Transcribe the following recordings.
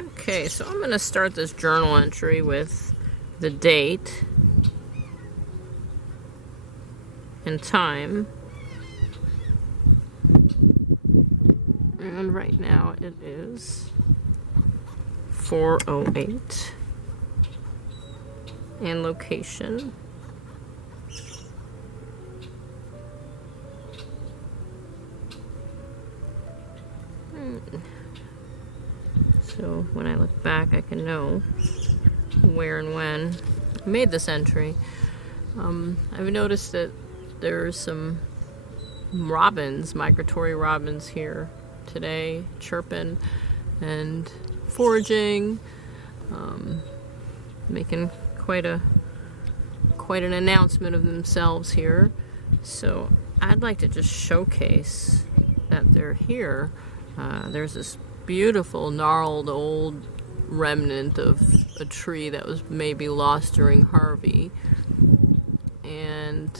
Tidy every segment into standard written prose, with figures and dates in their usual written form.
Okay, so I'm going to start this journal entry with the date and time. And right now it is 4:08. And location. So when I look back, I can know where and when I made this entry. I've noticed that there's some robins, migratory robins here today, chirping and foraging, making quite an announcement of themselves here. So I'd like to just showcase that they're here. There's this beautiful gnarled old remnant of a tree that was maybe lost during Harvey, and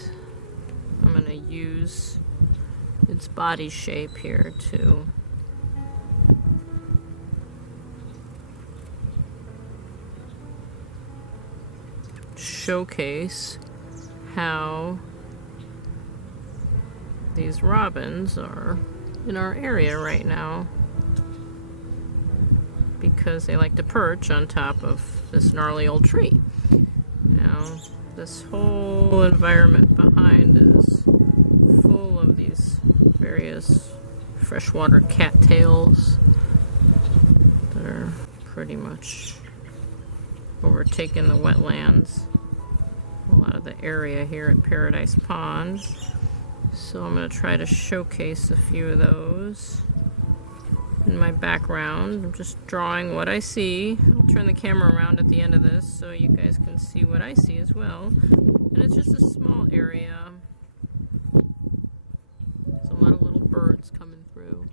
I'm going to use its body shape here to showcase how these robins are in our area right now, because they like to perch on top of this gnarly old tree. Now, this whole environment behind is full of these various freshwater cattails that are pretty much overtaking the wetlands, a lot of the area here at Paradise Pond. So I'm going to try to showcase a few of those in my background. I'm just drawing what I see. I'll turn the camera around at the end of this so you guys can see what I see as well. And it's just a small area. There's a lot of little birds coming through.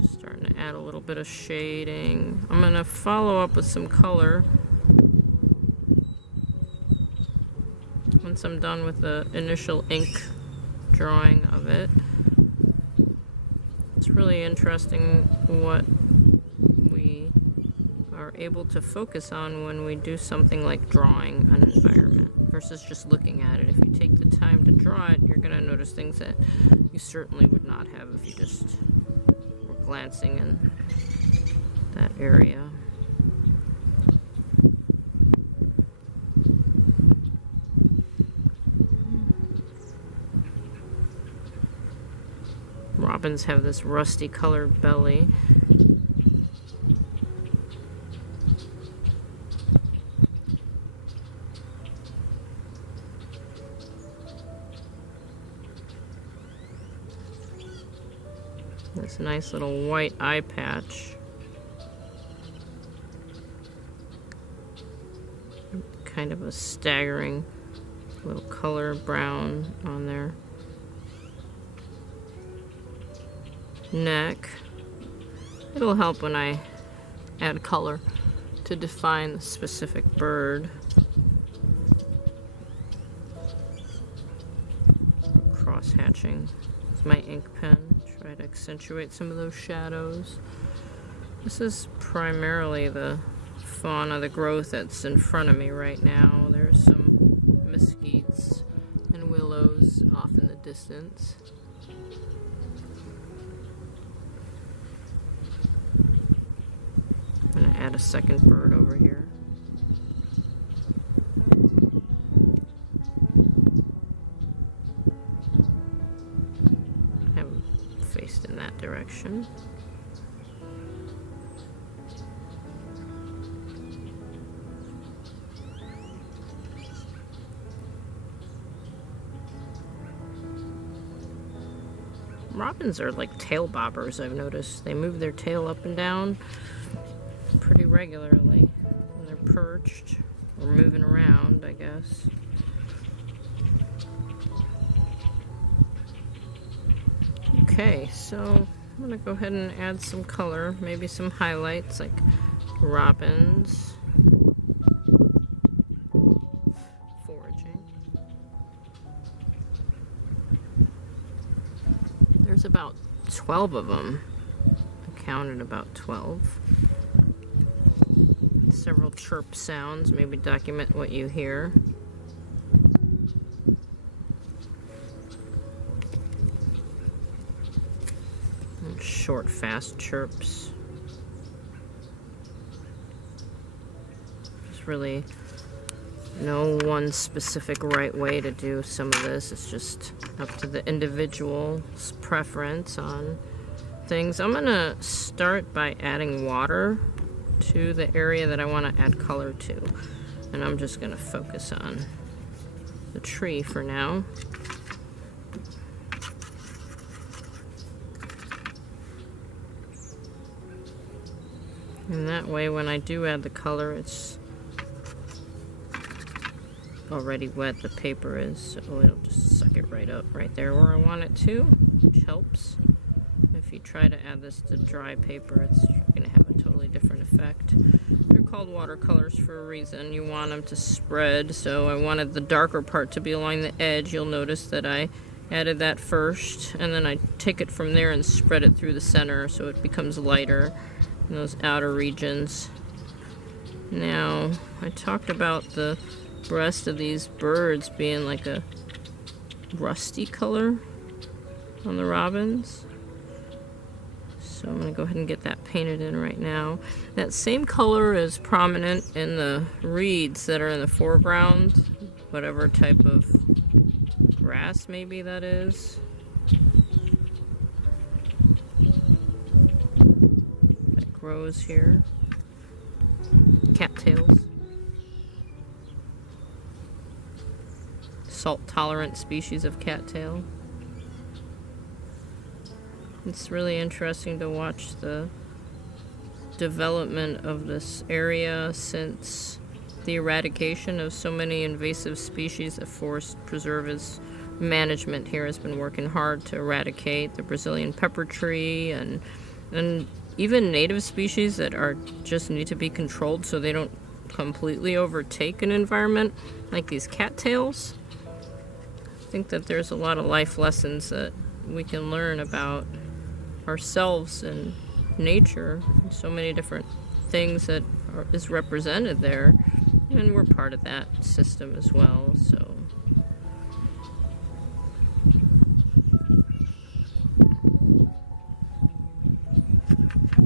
Just starting to add a little bit of shading. I'm going to follow up with some color once I'm done with the initial ink drawing of it. It's really interesting what we are able to focus on when we do something like drawing an environment versus just looking at it. If you take the time to draw it, you're going to notice things that you certainly would not have if you just were glancing in that area. Robins have this rusty colored belly. This nice little white eye patch. Kind of a staggering little color brown on there. Neck. It'll help when I add color to define the specific bird. Cross hatching with my ink pen. Try to accentuate some of those shadows. This is primarily the fauna, the growth that's in front of me right now. There's some mesquites and willows off in the distance. I'm going to add a second bird over here. I have them faced in that direction. Robins are like tail bobbers, I've noticed. They move their tail up and down pretty regularly when they're perched or moving around, I guess. Okay, so I'm gonna go ahead and add some color, maybe some highlights like robins foraging. There's about 12 of them. I counted about 12. Several chirp sounds, maybe document what you hear. And short, fast chirps. There's really no one specific right way to do some of this. It's just up to the individual's preference on things. I'm gonna start by adding water to the area that I want to add color to, and I'm just gonna focus on the tree for now. And that way when I do add the color, it's already wet, the paper is, so it'll just suck it right up right there where I want it to, which helps. If you try to add this to dry paper, it's going to have a totally different effect. They're called watercolors for a reason. You want them to spread, so I wanted the darker part to be along the edge. You'll notice that I added that first, and then I take it from there and spread it through the center so it becomes lighter in those outer regions. Now, I talked about the breast of these birds being like a rusty color on the robins. So I'm going to go ahead and get that painted in right now. That same color is prominent in the reeds that are in the foreground, whatever type of grass maybe that is. That grows here. Cattails. Salt-tolerant species of cattail. It's really interesting to watch the development of this area since the eradication of so many invasive species that Forest Preserve's management here has been working hard to eradicate. The Brazilian pepper tree and even native species that are just need to be controlled so they don't completely overtake an environment, like these cattails. I think that there's a lot of life lessons that we can learn about ourselves and nature, and so many different things that is represented there, and we're part of that system as well. So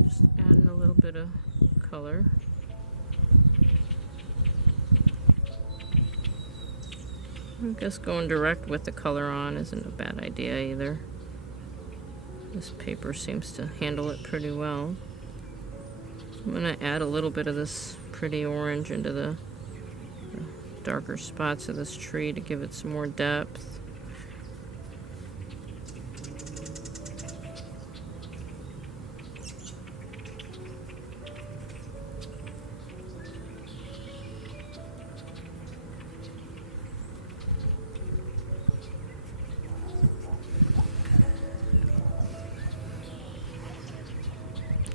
just adding a little bit of color. I guess going direct with the color on isn't a bad idea either. This paper seems to handle it pretty well. I'm going to add a little bit of this pretty orange into the darker spots of this tree to give it some more depth.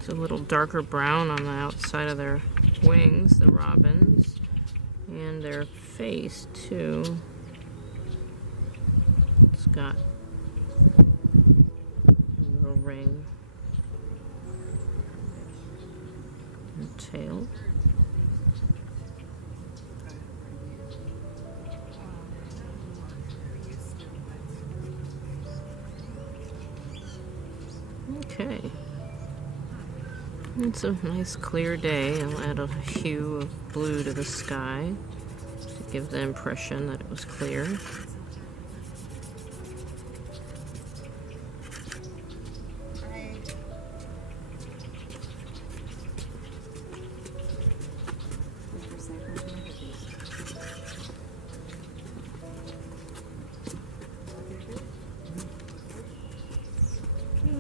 A little darker brown on the outside of their wings, the robins, and their face too. It's got a little ring and tail. Okay. It's a nice clear day. I'll add a hue of blue to the sky to give the impression that it was clear.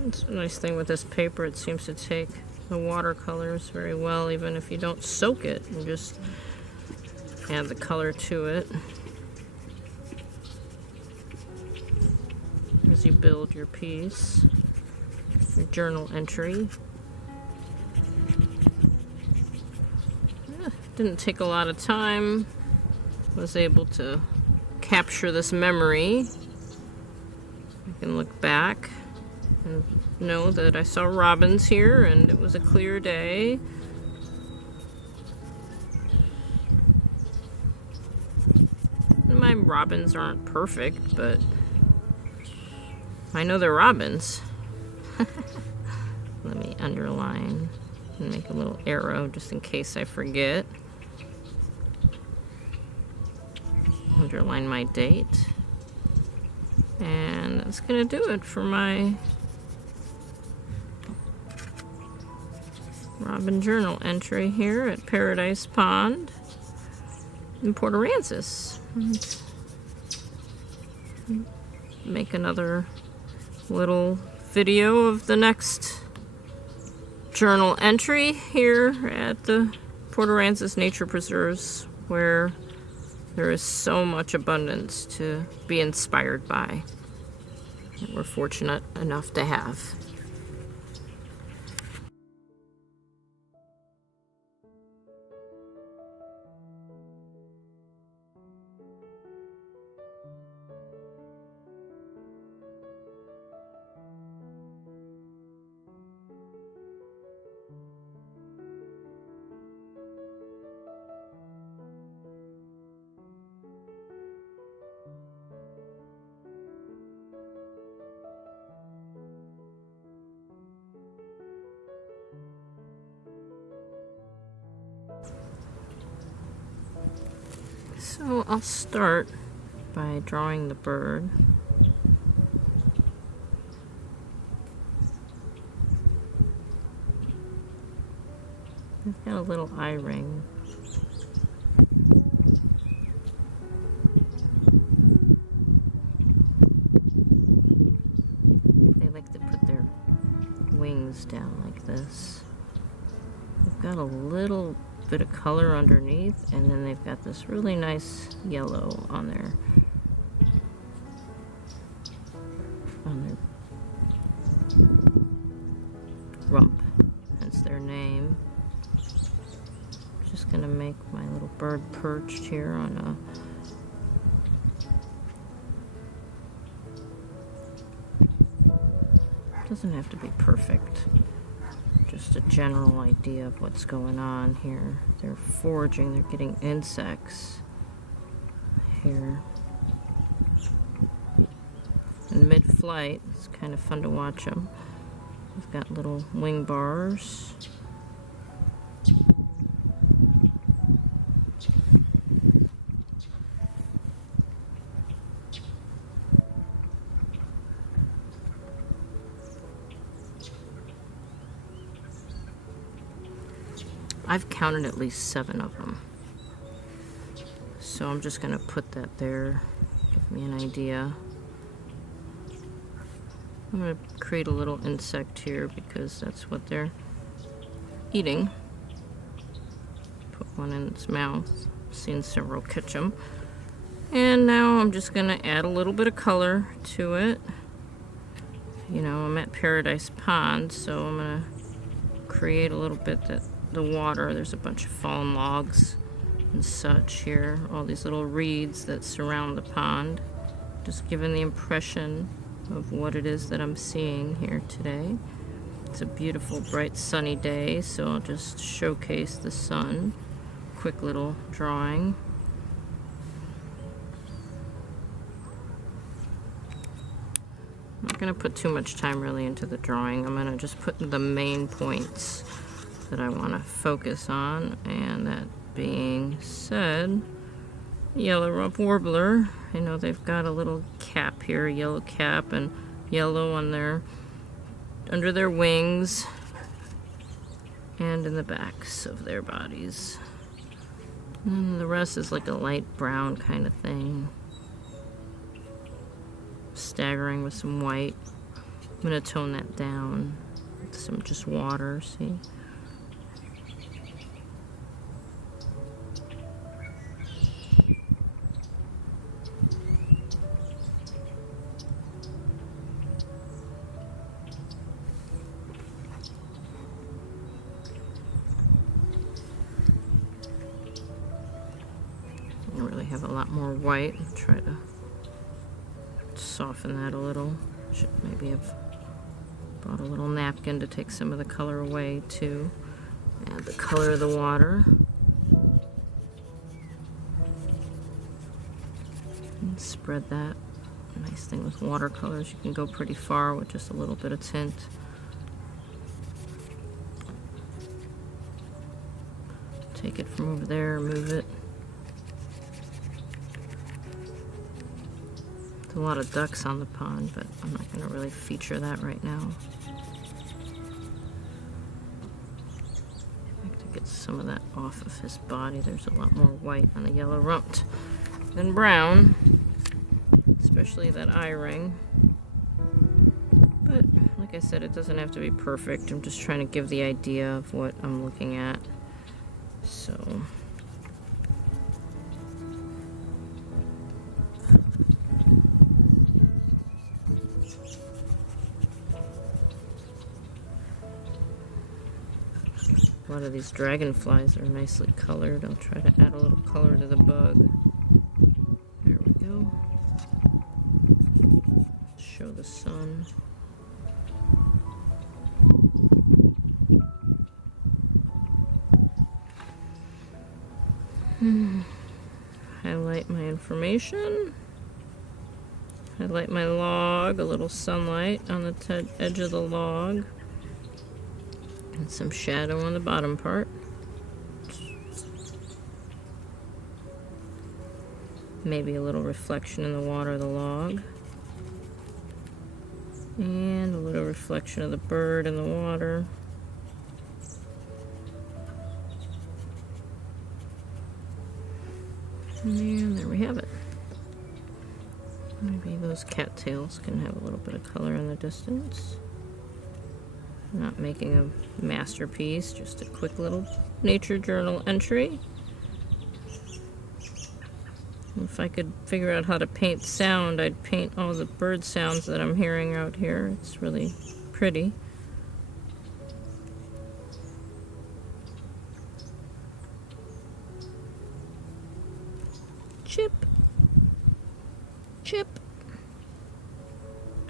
It's a nice thing with this paper, it seems to take the watercolors very well, even if you don't soak it, and just add the color to it as you build your piece, your journal entry. Didn't take a lot of time. Was able to capture this memory. I can look back and know that I saw robins here and it was a clear day. My robins aren't perfect, but I know they're robins. Let me underline and make a little arrow just in case I forget. Underline my date. And that's gonna do it for my robin journal entry here at Paradise Pond in Port Aransas. Let's make another little video of the next journal entry here at the Port Aransas Nature Preserves, where there is so much abundance to be inspired by that we're fortunate enough to have. So I'll start by drawing the bird. I've got a little eye ring. They like to put their wings down like this. They've got a little bit of color underneath, and then they've got this really nice yellow on their rump, hence their name. Just gonna make my little bird perched here on a, doesn't have to be perfect, just a general idea of what's going on here. They're foraging, they're getting insects here. In mid-flight, it's kind of fun to watch them. They've got little wing bars. I've counted at least 7 of them. So I'm just gonna put that there, give me an idea. I'm gonna create a little insect here because that's what they're eating. Put one in its mouth. I've seen several catch them. And now I'm just gonna add a little bit of color to it. You know, I'm at Paradise Pond, so I'm gonna create a little bit that the water, there's a bunch of fallen logs and such here, all these little reeds that surround the pond, just giving the impression of what it is that I'm seeing here today. It's a beautiful bright sunny day, so I'll just showcase the sun. Quick little drawing. I'm not going to put too much time really into the drawing. I'm going to just put the main points that I want to focus on, and that being said, yellow rump warbler. I know they've got a little cap here, a yellow cap, and yellow on their under their wings and in the backs of their bodies. And the rest is like a light brown kind of thing, staggering with some white. I'm gonna tone that down with some just water, see? I really have a lot more white. I'll try to soften that a little. Should maybe have Bought a little napkin to take some of the color away too. Add the color of the water. And spread that. Nice thing with watercolors, you can go pretty far with just a little bit of tint. Take it from over there, move it. There's a lot of ducks on the pond, but I'm not going to really feature that right now. I have to get some of that off of his body. There's a lot more white on the yellow rump than brown, especially that eye ring. But like I said, it doesn't have to be perfect. I'm just trying to give the idea of what I'm looking at. So a lot of these dragonflies are nicely colored. I'll try to add a little color to the bug. There we go. Show the sun. Highlight my information. Highlight my log, a little sunlight on the edge of the log. And some shadow on the bottom part. Maybe a little reflection in the water of the log. And a little reflection of the bird in the water. And there we have it. Maybe those cattails can have a little bit of color in the distance. I'm not making a masterpiece, just a quick little nature journal entry. If I could figure out how to paint sound, I'd paint all the bird sounds that I'm hearing out here. It's really pretty. Chip. Chip.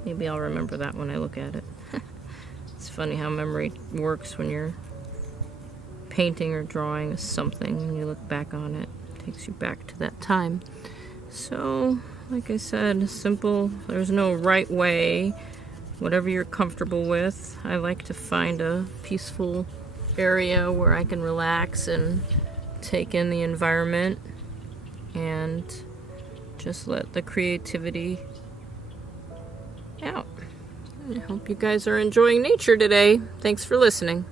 Maybe I'll remember that when I look at it. It's funny how memory works when you're painting or drawing something and you look back on it. It takes you back to that time. So, like I said, simple. There's no right way. Whatever you're comfortable with. I like to find a peaceful area where I can relax and take in the environment and just let the creativity out. I hope you guys are enjoying nature today. Thanks for listening.